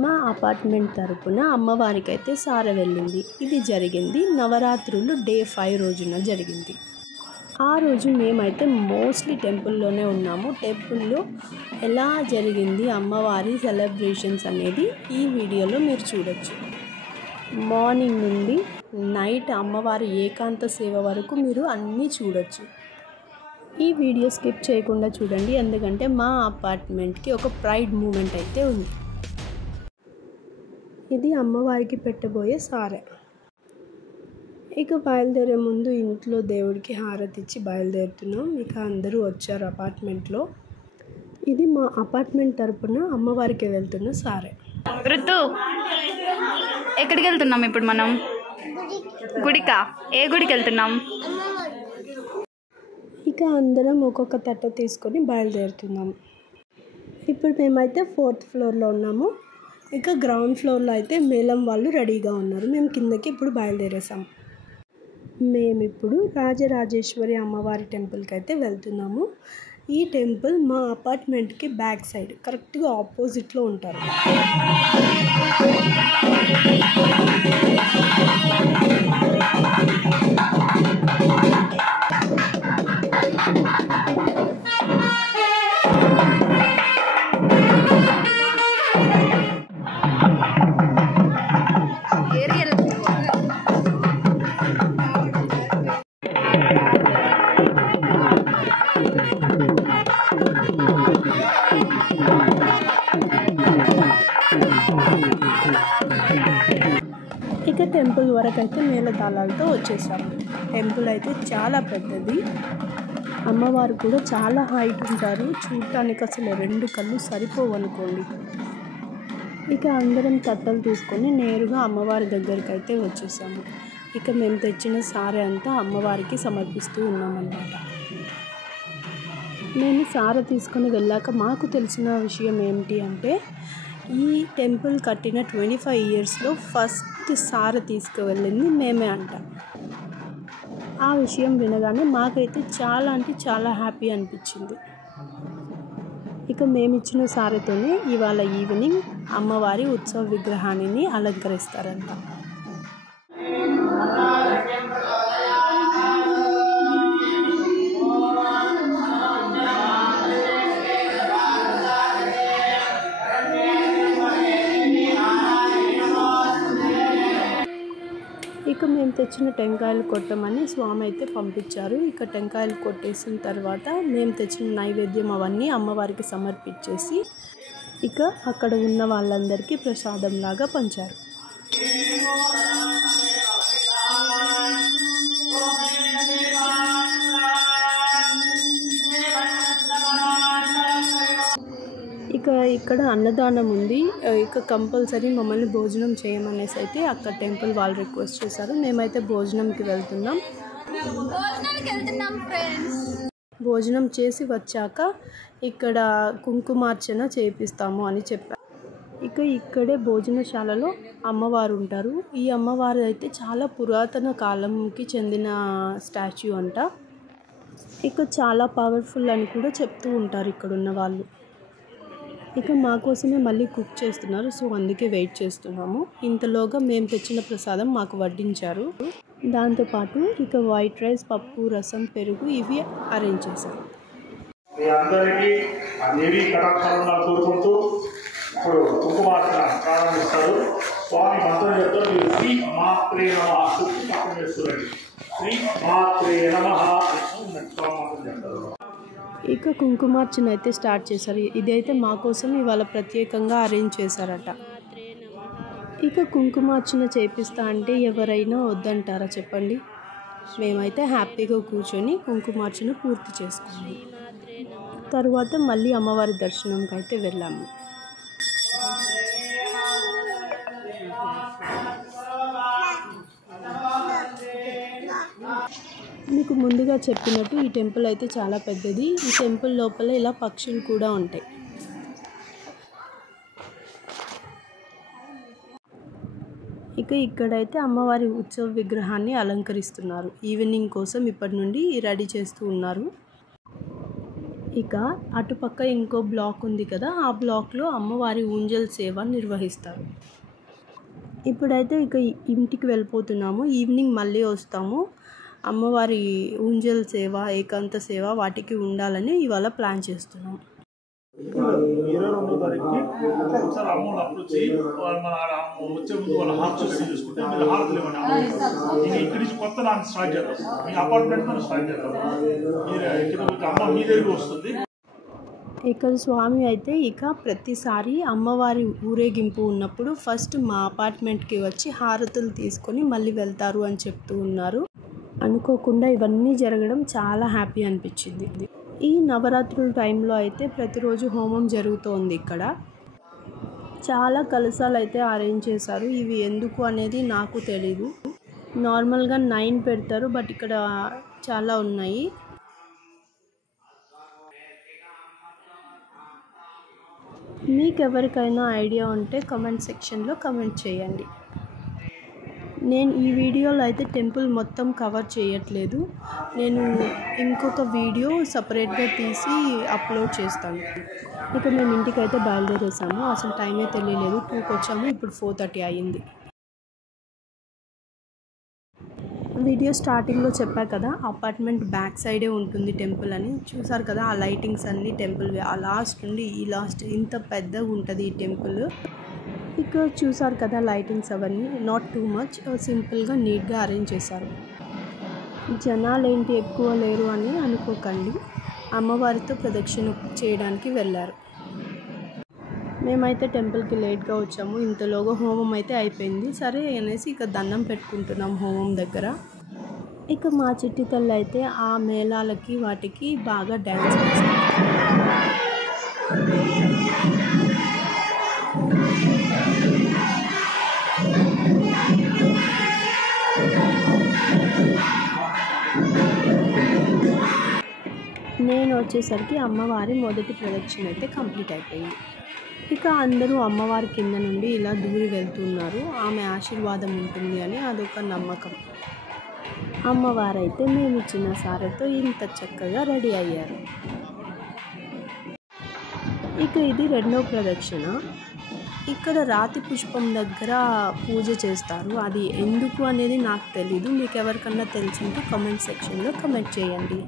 మా అపార్ట్మెంట్ తరపున అమ్మవారికి అయితే సారె వెళ్ళింది. ఇది జరిగింది నవరాత్రులు డే 5 రోజున జరిగింది. ఆ రోజు మేమైతే మోస్ట్లీ టెంపుల్లోనే ఉన్నాము. టెంపుల్లో ఎలా జరిగింది అమ్మవారి సెలబ్రేషన్స్ అనేది ఈ వీడియోలో మీరు చూడొచ్చు. మార్నింగ్ నుండి నైట్ అమ్మవారి ఏకాంత సేవ వరకు మీరు అన్నీ చూడొచ్చు. ఈ వీడియో స్కిప్ చేయకుండా చూడండి, ఎందుకంటే మా అపార్ట్మెంట్కి ఒక ప్రైడ్ మూమెంట్ అయితే ఉంది. ఇది అమ్మవారికి పెట్టబోయే సారె. ఇక బయలుదేరే ముందు ఇంట్లో దేవుడికి హారతి ఇచ్చి బయలుదేరుతున్నాం. ఇక అందరూ వచ్చారు అపార్ట్మెంట్లో. ఇది మా అపార్ట్మెంట్ తరపున అమ్మవారికి వెళ్తున్న సారె. ఋతు, ఎక్కడికి వెళ్తున్నాం ఇప్పుడు మనం? గుడికా? ఏ గుడికి వెళ్తున్నాం? ఇక అందరం ఒక్కొక్క తట్ట తీసుకొని బయలుదేరుతున్నాం. ఇప్పుడు మేమైతే 4th ఫ్లోర్లో ఉన్నాము. ఇక గ్రౌండ్ ఫ్లోర్లో అయితే మేళం వాళ్ళు రెడీగా ఉన్నారు. మేము కిందకి ఇప్పుడు బయలుదేరేసాం. మేమిప్పుడు రాజరాజేశ్వరి అమ్మవారి టెంపుల్కి అయితే వెళ్తున్నాము. ఈ టెంపుల్ మా అపార్ట్మెంట్కి బ్యాక్ సైడ్ కరెక్ట్గా ఆపోజిట్లో ఉంటారు. ఇక టెంపుల్ వరకు అయితే మేళతాళాలతో వచ్చేసాము. టెంపుల్ అయితే చాలా పెద్దది. అమ్మవారు కూడా చాలా హైట్ ఉంటారు. చూడటానికి అసలు 2 కళ్ళు సరిపోవు అనుకోండి. ఇక అందరం తట్టలు తీసుకొని నేరుగా అమ్మవారి దగ్గరికి అయితే వచ్చేసాము. ఇక మేము తెచ్చిన సారె అంతా అమ్మవారికి సమర్పిస్తూ ఉన్నామన్నమాట. మేము సారె తీసుకొని వెళ్ళాక మాకు తెలిసిన విషయం ఏమిటి అంటే, ఈ టెంపుల్ కట్టిన 25 ఇయర్స్లో ఫస్ట్ సారె తీసుకువెళ్ళింది మేమే అంట. ఆ విషయం వినగానే మాకైతే చాలా అంటే చాలా హ్యాపీ అనిపించింది. ఇక మేమిచ్చిన సారెతోనే ఇవాళ ఈవినింగ్ అమ్మవారి ఉత్సవ విగ్రహాన్ని అలంకరిస్తారంట. ఇక మేము తెచ్చిన టెంకాయలు కొట్టమని స్వామి అయితే పంపించారు. ఇక టెంకాయలు కొట్టేసిన తర్వాత మేము తెచ్చిన నైవేద్యం అవన్నీ అమ్మవారికి సమర్పించేసి ఇక అక్కడ ఉన్న వాళ్ళందరికీ ప్రసాదంలాగా పంచారు. ఇక ఇక్కడ అన్నదానం ఉంది. ఇక కంపల్సరీ మమ్మల్ని భోజనం చేయమనేసి అయితే అక్కడ టెంపుల్ వాళ్ళు రిక్వెస్ట్ చేశారు. మేమైతే భోజనంకి వెళ్తున్నాం. భోజనం చేసి వచ్చాక ఇక్కడ కుంకుమార్చన చేపిస్తాము అని చెప్పారు. ఇక ఇక్కడే భోజనశాలలో అమ్మవారు ఉంటారు. ఈ అమ్మవారు అయితే చాలా పురాతన కాలంకి చెందిన స్టాచ్యూ అంట. ఇక చాలా పవర్ఫుల్ అని కూడా చెప్తూ ఉంటారు ఇక్కడ ఉన్న వాళ్ళు. ఇక మా కోసమే మళ్ళీ కుక్ చేస్తున్నారు, సో అందుకే వెయిట్ చేస్తున్నాము. ఇంతలోగా మేము తెచ్చిన ప్రసాదం మాకు వడ్డించారు. దాంతోపాటు ఇక వైట్ రైస్, పప్పు, రసం, పెరుగు ఇవి అరేంజ్ చేశారు. ఇక కుంకుమార్చన అయితే స్టార్ట్ చేశారు. ఇదైతే మా కోసం ఇవాళ ప్రత్యేకంగా అరేంజ్ చేశారట. ఇక కుంకుమార్చన చేపిస్తా అంటే ఎవరైనా వద్దంటారా చెప్పండి? మేమైతే హ్యాపీగా కూర్చొని కుంకుమార్చన పూర్తి చేసుకున్నాము. తర్వాత మళ్ళీ అమ్మవారి దర్శనంకి అయితే వెళ్ళాము. మీకు ముందుగా చెప్పినట్టు ఈ టెంపుల్ అయితే చాలా పెద్దది. ఈ టెంపుల్ లోపల ఇలా పక్షులు కూడా ఉంటాయి. ఇక ఇక్కడైతే అమ్మవారి ఉత్సవ విగ్రహాన్ని అలంకరిస్తున్నారు. ఈవినింగ్ కోసం ఇప్పటి నుండి రెడీ చేస్తూ ఉన్నారు. ఇక అటుపక్క ఇంకో బ్లాక్ ఉంది కదా, ఆ బ్లాక్లో అమ్మవారి ఊంజల్ సేవ నిర్వహిస్తారు. ఇప్పుడైతే ఇక ఇంటికి వెళ్ళిపోతున్నాము. ఈవినింగ్ మళ్ళీ వస్తాము. అమ్మవారి ఊంజల్ సేవ, ఏకాంత సేవ వాటికి ఉండాలని ఇవాళ ప్లాన్ చేస్తున్నాం. 22వ తారీఖుకి ఒకసారి అమౌంట్ అప్రోచ్ చేయి. మన వచ్చే ముందు వాళ్ళ హార్ట్ తీసుకుంటే మీరు హార్ట్లు ఇవ్వండి. ఇక్కడి నుంచి కొత్త నాకు స్టార్ట్ చేద్దాం. మీ అపార్ట్మెంట్తో స్టార్ట్ చేద్దాం. మీరు ఇక్కడ అమ్మ మీ దగ్గర వస్తుంది. ఇక్కడ స్వామి అయితే ఇక ప్రతిసారి అమ్మవారి ఊరేగింపు ఉన్నప్పుడు ఫస్ట్ మా అపార్ట్మెంట్కి వచ్చి హారతులు తీసుకొని మళ్ళీ వెళ్తారు అని చెప్తూ ఉన్నారు. అనుకోకుండా ఇవన్నీ జరగడం చాలా హ్యాపీ అనిపించింది. ఈ నవరాత్రుల టైంలో అయితే ప్రతిరోజు హోమం జరుగుతోంది. ఇక్కడ చాలా కలశాలు అయితే అరేంజ్ చేశారు. ఇవి ఎందుకు అనేది నాకు తెలీదు. నార్మల్గా 9 పెడతారు, బట్ ఇక్కడ చాలా ఉన్నాయి. మీకు ఎవరికైనా ఐడియా ఉంటే కామెంట్ సెక్షన్లో కామెంట్ చేయండి. నేను ఈ వీడియోలో అయితే టెంపుల్ మొత్తం కవర్ చేయట్లేదు. నేను ఇంకొక వీడియో సపరేట్గా తీసి అప్లోడ్ చేస్తాను. ఇక మేము ఇంటికి అయితే బయలుదేరేసాము. అసలు టైమే తెలియలేదు. 2కి వచ్చాము, ఇప్పుడు 4:30 అయ్యింది. వీడియో స్టార్టింగ్లో చెప్పా కదా, అపార్ట్మెంట్ బ్యాక్ సైడే ఉంటుంది టెంపుల్ అని. చూసారు కదా ఆ లైటింగ్స్ అన్నీ టెంపుల్, ఆ లాస్ట్ నుండి ఈ లాస్ట్ ఇంత పెద్దగా ఉంటుంది ఈ టెంపుల్. ఇక చూసారు కదా లైటింగ్స్ అవన్నీ నాట్ టూ మచ్, సింపుల్గా నీట్గా అరేంజ్ చేశారు. జనాలు ఏంటి ఎక్కువ లేరు అని అనుకోకండి. అమ్మవారితో ప్రదక్షిణ చేయడానికి వెళ్ళారు. మేమైతే టెంపుల్కి లేట్గా వచ్చాము. ఇంతలోగా హోమం అయితే అయిపోయింది. సరే అనేసి ఇక దండం పెట్టుకుంటున్నాం హోమం దగ్గర. ఇక మా చిట్టి తల్లి అయితే ఆ మేళాలకి వాటికి బాగా డ్యాన్స్ చేస్తుంది. నేను వచ్చేసరికి అమ్మవారి మొదటి ప్రదక్షిణ అయితే కంప్లీట్ అయిపోయింది. ఇక అందరూ అమ్మవారి కింద నుండి ఇలా దూరి వెళ్తున్నారు. ఆమె ఆశీర్వాదం ఉంటుంది అని అదొక నమ్మకం. అమ్మవారైతే మేము ఇచ్చిన సారెతో ఇంత చక్కగా రెడీ అయ్యారు. ఇక ఇది 2వ ప్రదక్షిణ. ఇక్కడ రాతి పుష్పం దగ్గర పూజ చేస్తారు. అది ఎందుకు అనేది నాకు తెలీదు. మీకు ఎవరికన్నా తెలిసింటే కామెంట్ సెక్షన్లో కామెంట్ చేయండి.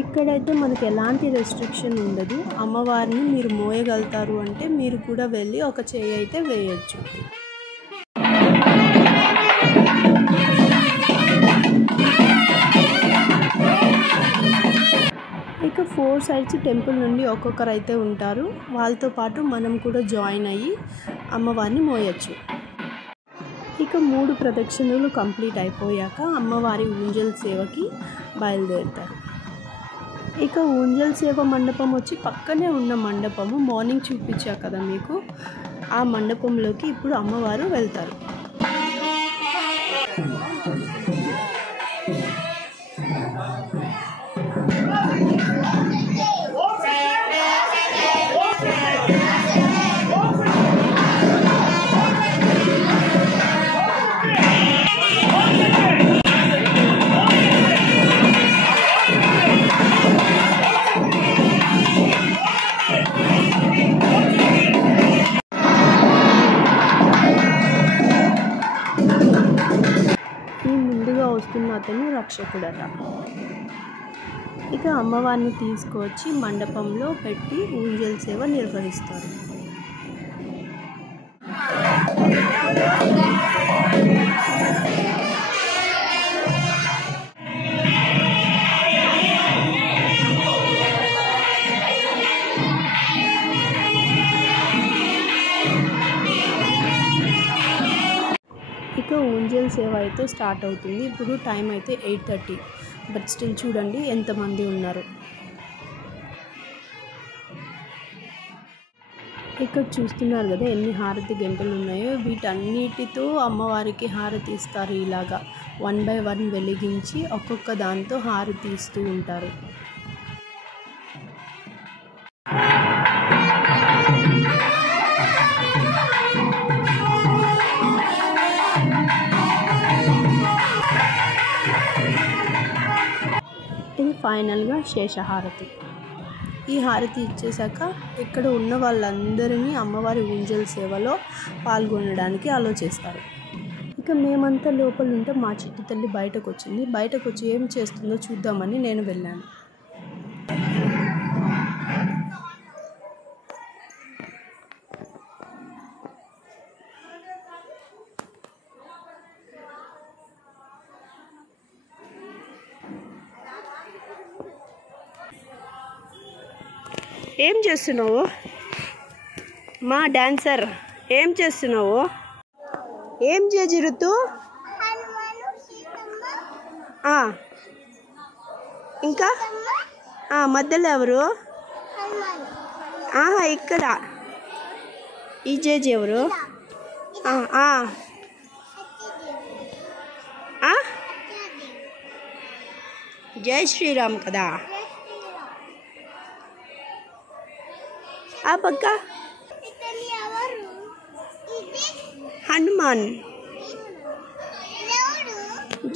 ఇక్కడైతే మనకి ఎలాంటి రెస్ట్రిక్షన్ ఉండదు. అమ్మవారిని మీరు మోయగలుగుతారు అంటే మీరు కూడా వెళ్ళి ఒక చేయి అయితే వేయచ్చు. ఇక 4 సైడ్స్ టెంపుల్ నుండి ఒక్కొక్కరు అయితే ఉంటారు. వాళ్ళతో పాటు మనం కూడా జాయిన్ అయ్యి అమ్మవారిని మోయచ్చు. ఇక 3 ప్రదక్షిణలు కంప్లీట్ అయిపోయాక అమ్మవారి ఊంజల్ సేవకి బయలుదేరుతారు. ఇక ఊంజల్ సేవ మండపం వచ్చి పక్కనే ఉన్న మండపము మార్నింగ్ చూపించా కదా మీకు, ఆ మండపంలోకి ఇప్పుడు అమ్మవారు వెళ్తారు. వస్తున్న అతను రక్షకుడట. ఇక అమ్మవారిని తీసుకువచ్చి మండపంలో పెట్టి ఊంజల్ సేవ నిర్వహిస్తారు. ఇక ఊంజల్ సేవ అయితే స్టార్ట్ అవుతుంది. ఇప్పుడు టైం అయితే 8:30. బట్ స్టిల్ చూడండి ఎంతమంది ఉన్నారు. ఇక్కడ చూస్తున్నారు కదా ఎన్ని హారతి గంటలు ఉన్నాయో. వీటన్నిటితో అమ్మవారికి హారతి ఇస్తారు. ఇలాగా 1 by 1 వెలిగించి ఒక్కొక్క దాంతో హారతి ఇస్తూ ఉంటారు. ఇది ఫైనల్గా శేషహారతి. ఈ హారతి ఇచ్చేసాక ఇక్కడ ఉన్న వాళ్ళందరినీ అమ్మవారి ఊంజల్ సేవలో పాల్గొనడానికి అలో చేస్తారు. ఇక మేమంతా లోపల ఉంటే మా చిట్టి తల్లి బయటకు వచ్చింది. బయటకు వచ్చి ఏం చేస్తుందో చూద్దామని నేను వెళ్ళాను. ఏం చేస్తున్నావు మా డాన్సర్? ఏం చేస్తున్నావు? ఏం చేజిరుతూ? ఇంకా మధ్యలో ఎవరు? ఇక్కడ ఈ జేజి ఎవరు? జై శ్రీరామ్ కదా. ఆ పక్క హనుమాన్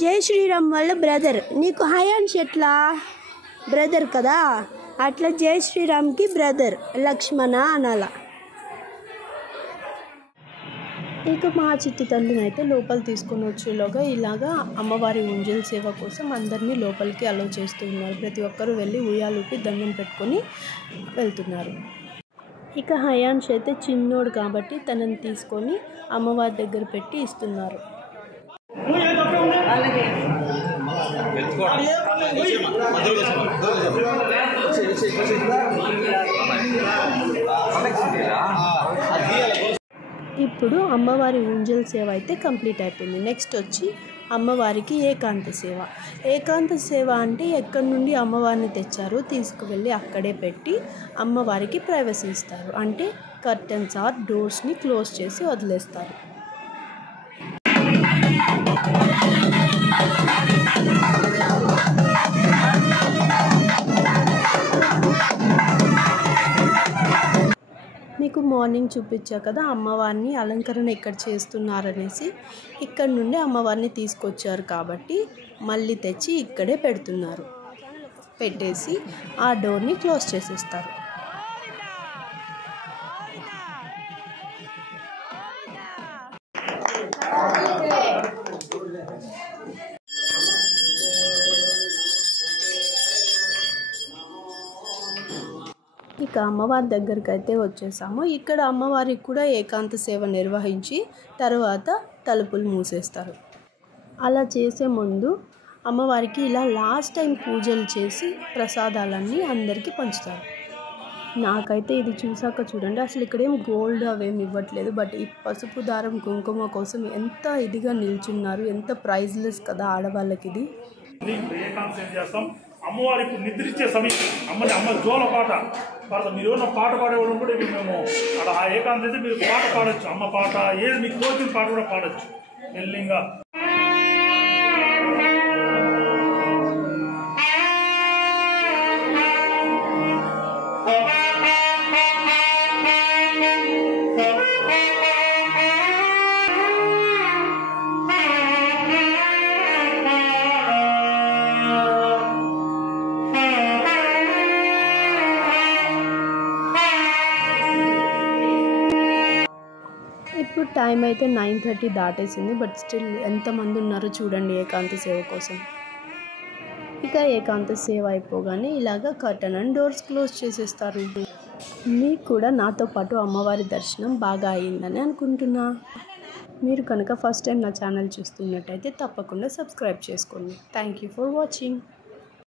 జై శ్రీరామ్ వాళ్ళ బ్రదర్. నీకు హయాన్స్ ఎట్లా బ్రదర్ కదా, అట్లా జై శ్రీరామ్కి బ్రదర్ లక్ష్మణ అనాల. ఇక మా చిట్టి తల్లిని అయితే లోపల తీసుకొని వచ్చేలోగా ఇలాగా అమ్మవారి ఊంజల్ సేవ కోసం అందరినీ లోపలికి అలో చేస్తూ ఉన్నారు. ప్రతి ఒక్కరూ వెళ్ళి ఉయ్యాలూపి దండం పెట్టుకొని వెళ్తున్నారు. ఇక హయాన్స్ అయితే చిన్నోడు కాబట్టి తనని తీసుకొని అమ్మవారి దగ్గర పెట్టి ఇస్తున్నారు. ఇప్పుడు అమ్మవారి ఊంజల్ సేవ అయితే కంప్లీట్ అయిపోయింది. నెక్స్ట్ వచ్చి అమ్మవారికి ఏకాంత సేవ. ఏకాంత సేవ అంటే ఎక్కడి నుండి అమ్మవారిని తెచ్చారో తీసుకువెళ్ళి అక్కడే పెట్టి అమ్మవారికి ప్రవేశిస్తారు. అంటే కర్టన్స్ ఆర్ డోర్స్ని క్లోజ్ చేసి వదిలేస్తారు. మీకు మార్నింగ్ చూపించా కదా అమ్మవారిని అలంకరణ ఇక్కడ చేస్తున్నారనేసి. ఇక్కడ నుండి అమ్మవారిని తీసుకొచ్చారు కాబట్టి మళ్ళీ తెచ్చి ఇక్కడే పెడుతున్నారు. పెట్టేసి ఆ డోర్ని క్లోజ్ చేసేస్తారు. ఇక అమ్మవారి దగ్గరికి అయితే వచ్చేసాము. ఇక్కడ అమ్మవారికి కూడా ఏకాంత సేవ నిర్వహించి తర్వాత తలుపులు మూసేస్తారు. అలా చేసే ముందు అమ్మవారికి ఇలా లాస్ట్ టైం పూజలు చేసి ప్రసాదాలన్నీ అందరికీ పంచుతారు. నాకైతే ఇది చూసాక చూడండి అసలు ఇక్కడేం గోల్డ్ అవేమి ఇవ్వట్లేదు. బట్ ఈ పసుపు దారం కుంకుమ కోసం ఎంత ఇదిగా నిల్చున్నారు. ఎంత ప్రైజ్లెస్ కదా ఆడవాళ్ళకి ఇది. అమ్మవారి ఇప్పుడు నిద్రించే సమయం అమ్మ జోల పాట పాడతాం. మీరు ఏమన్నా పాట పాడేవాళ్ళు కూడా మేము అక్కడ ఆ ఏకాంత అయితే మీరు పాట పాడచ్చు. అమ్మ పాట ఏది మీకు తోచిన పాట కూడా పాడచ్చు మెల్లింగా. ఇప్పుడు టైం అయితే 9:30 దాటేసింది. బట్ స్టిల్ ఎంతమంది ఉన్నారో చూడండి ఏకాంత సేవ కోసం. ఇక ఏకాంత సేవ అయిపోగానే ఇలాగ కర్టన్ అండ్ డోర్స్ క్లోజ్ చేసేస్తారు. మీకు కూడా నాతో పాటు అమ్మవారి దర్శనం బాగా అయ్యిందని అనుకుంటున్నా. మీరు కనుక ఫస్ట్ టైం నా ఛానల్ చూస్తున్నట్టయితే తప్పకుండా సబ్స్క్రైబ్ చేసుకోండి. Thank you for watching.